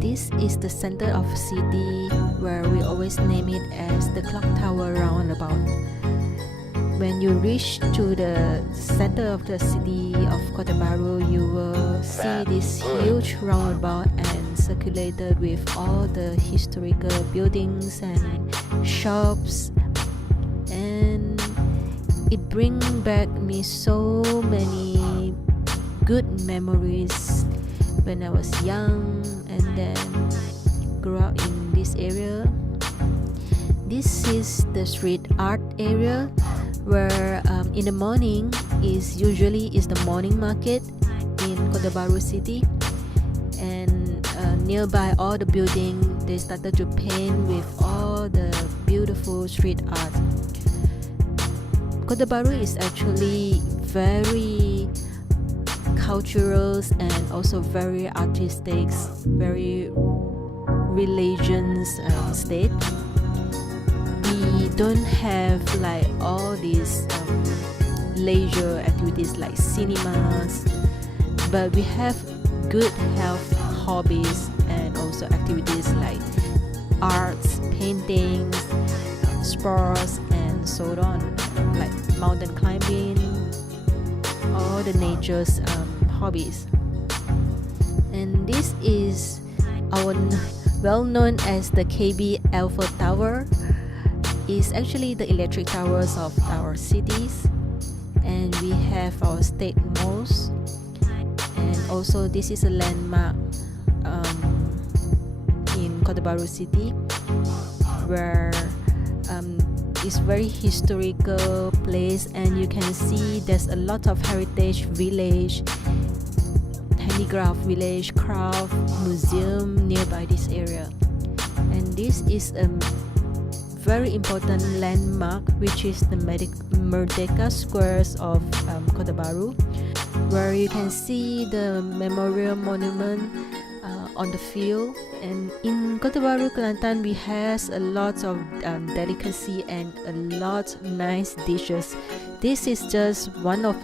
This is the center of the city, where we always name it as the clock tower roundabout. When you reach to the center of the city of Kota Bharu, you will see this huge roundabout and circulated with all the historical buildings and shops, and it brings back me so many good memories when I was young and then grew up in this area. This is the street art area, where in the morning is the morning market in Kota Bharu city, and nearby all the building they started to paint with all the beautiful street art. Kota Bharu is actually very cultural and also very artistic, very religions state. We don't have like all these leisure activities like cinemas, but we have good health hobbies and also activities like arts, paintings, sports, and so on, like mountain climbing, all the nature's hobbies. And this is our well known as the KB Eiffel Tower. Is actually the electric towers of our cities, and we have our state malls, and also this is a landmark in Kota Bharu city, where it's very historical place, and you can see there's a lot of heritage village, handicraft village, craft museum nearby this area. And this is a very important landmark, which is the Merdeka Squares of Kota Bharu, where you can see the memorial monument on the field. And in Kota Bharu, Kelantan, we has a lot of delicacy and a lot of nice dishes. This is just one of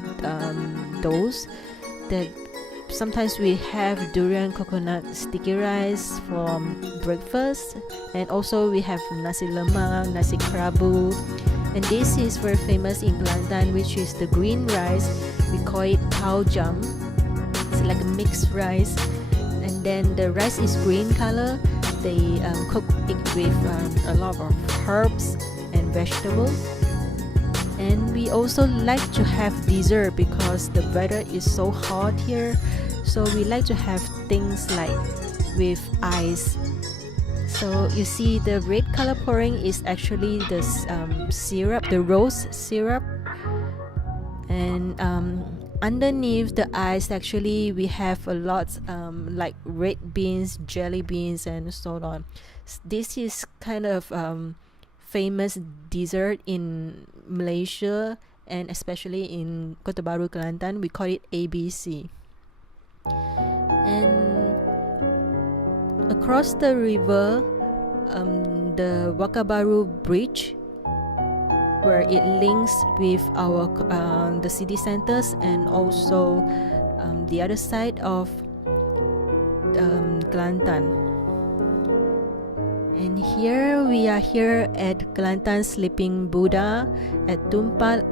those that sometimes we have durian coconut sticky rice for breakfast, and also we have nasi lemak, nasi kerabu, and this is very famous in Kelantan, which is the green rice. We call it pau jam. It's like a mixed rice, and then the rice is green color. They cook it with a lot of herbs and vegetables. And we also like to have dessert because the weather is so hot here, so we like to have things like with ice. So you see the red color pouring is actually the syrup, the rose syrup, and underneath the ice actually we have a lot like red beans, jelly beans, and so on. This is kind of famous dessert in Malaysia, and especially in Kota Bharu, Kelantan, we call it ABC. And across the river, the Wakabaru Bridge, where it links with our the city centers, and also the other side of Kelantan. And here we are here at Kelantan Sleeping Buddha at Tumpat.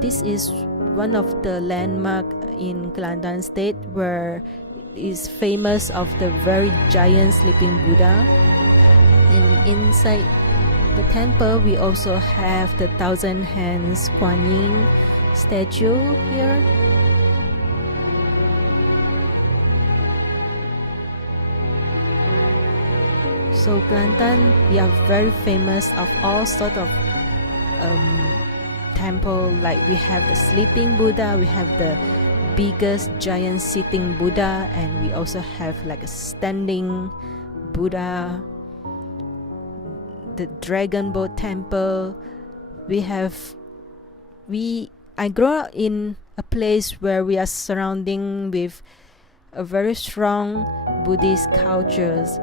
This is one of the landmark in Kelantan state, where is famous of the very giant sleeping Buddha. And inside the temple we also have the thousand hands Kuan Yin statue here. So Kelantan, we are very famous of all sort of temple. Like we have the sleeping Buddha, we have the biggest giant sitting Buddha, and we also have like a standing Buddha, the dragon boat temple. I grew up in a place where we are surrounding with a very strong Buddhist cultures,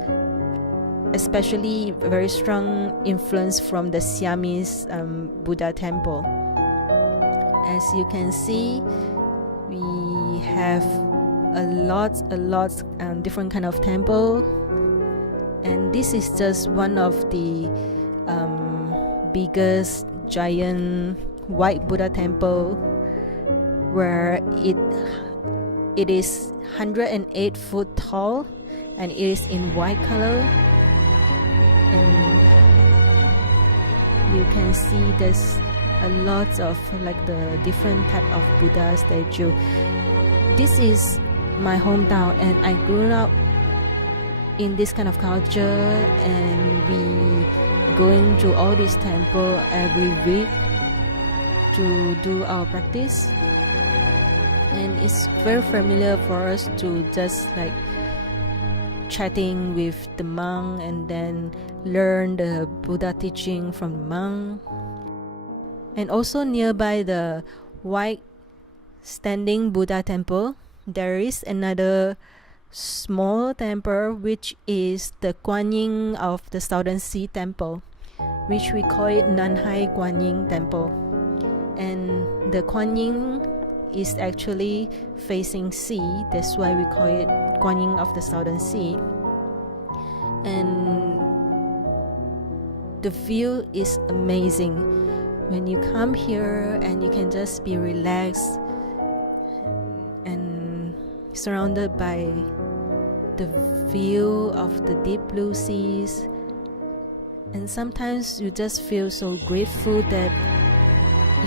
especially very strong influence from the Siamese Buddha temple. As you can see, we have a lot different kind of temple. And this is just one of the biggest giant white Buddha temple, where it is 108 foot tall and it is in white color. And you can see there's a lot of like the different type of Buddha statue. This is my hometown, and I grew up in this kind of culture, and we going to all this temple every week to do our practice. And it's very familiar for us to just like chatting with the monk and then learn the Buddha teaching from the monk. And also nearby the white standing Buddha temple, there is another small temple, which is the Kuan Yin of the Southern Sea temple, which we call it Nanhai Kuan Yin temple. And the Kuan Yin is actually facing sea, that's why we call it Kuan Yin of the Southern Sea. And the view is amazing when you come here, and you can just be relaxed and surrounded by the view of the deep blue seas. And sometimes you just feel so grateful that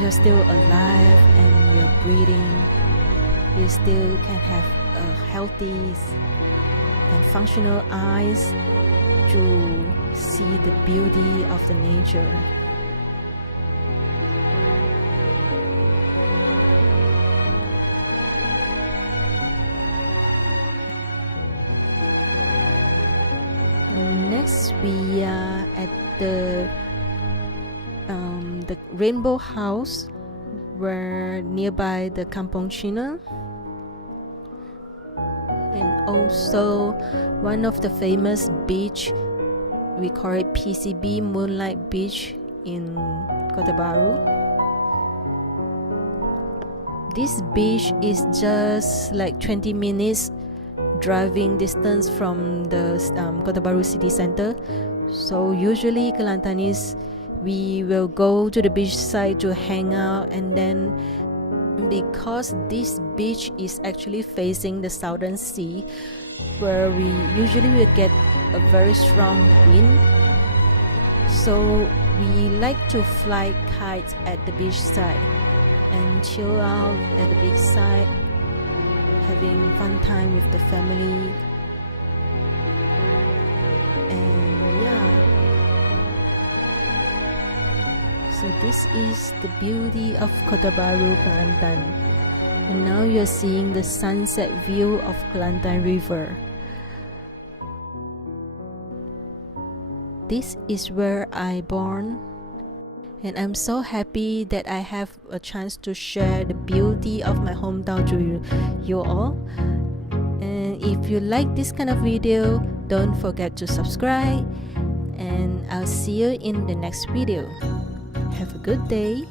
you're still alive and you're breathing. You still can have a healthy and functional eyes to see the beauty of the nature. Next, we are at the Rainbow House, where nearby the Kampong China, and also one of the famous beach, we call it PCB Moonlight Beach in Kota Bharu. This beach is just like 20 minutes driving distance from the Kota Bharu city center. So usually Kelantanis, we will go to the beach side to hang out, and then because this beach is actually facing the Southern Sea, where we usually will get a very strong wind, so we like to fly kites at the beach side and chill out at the beach side, having fun time with the family. And yeah, so this is the beauty of Kota Bharu, Kelantan. And now you're seeing the sunset view of Kelantan River. This is where I born, and I'm so happy that I have a chance to share the beauty of my hometown to you all. And if you like this kind of video, don't forget to subscribe, and I'll see you in the next video. Have a good day.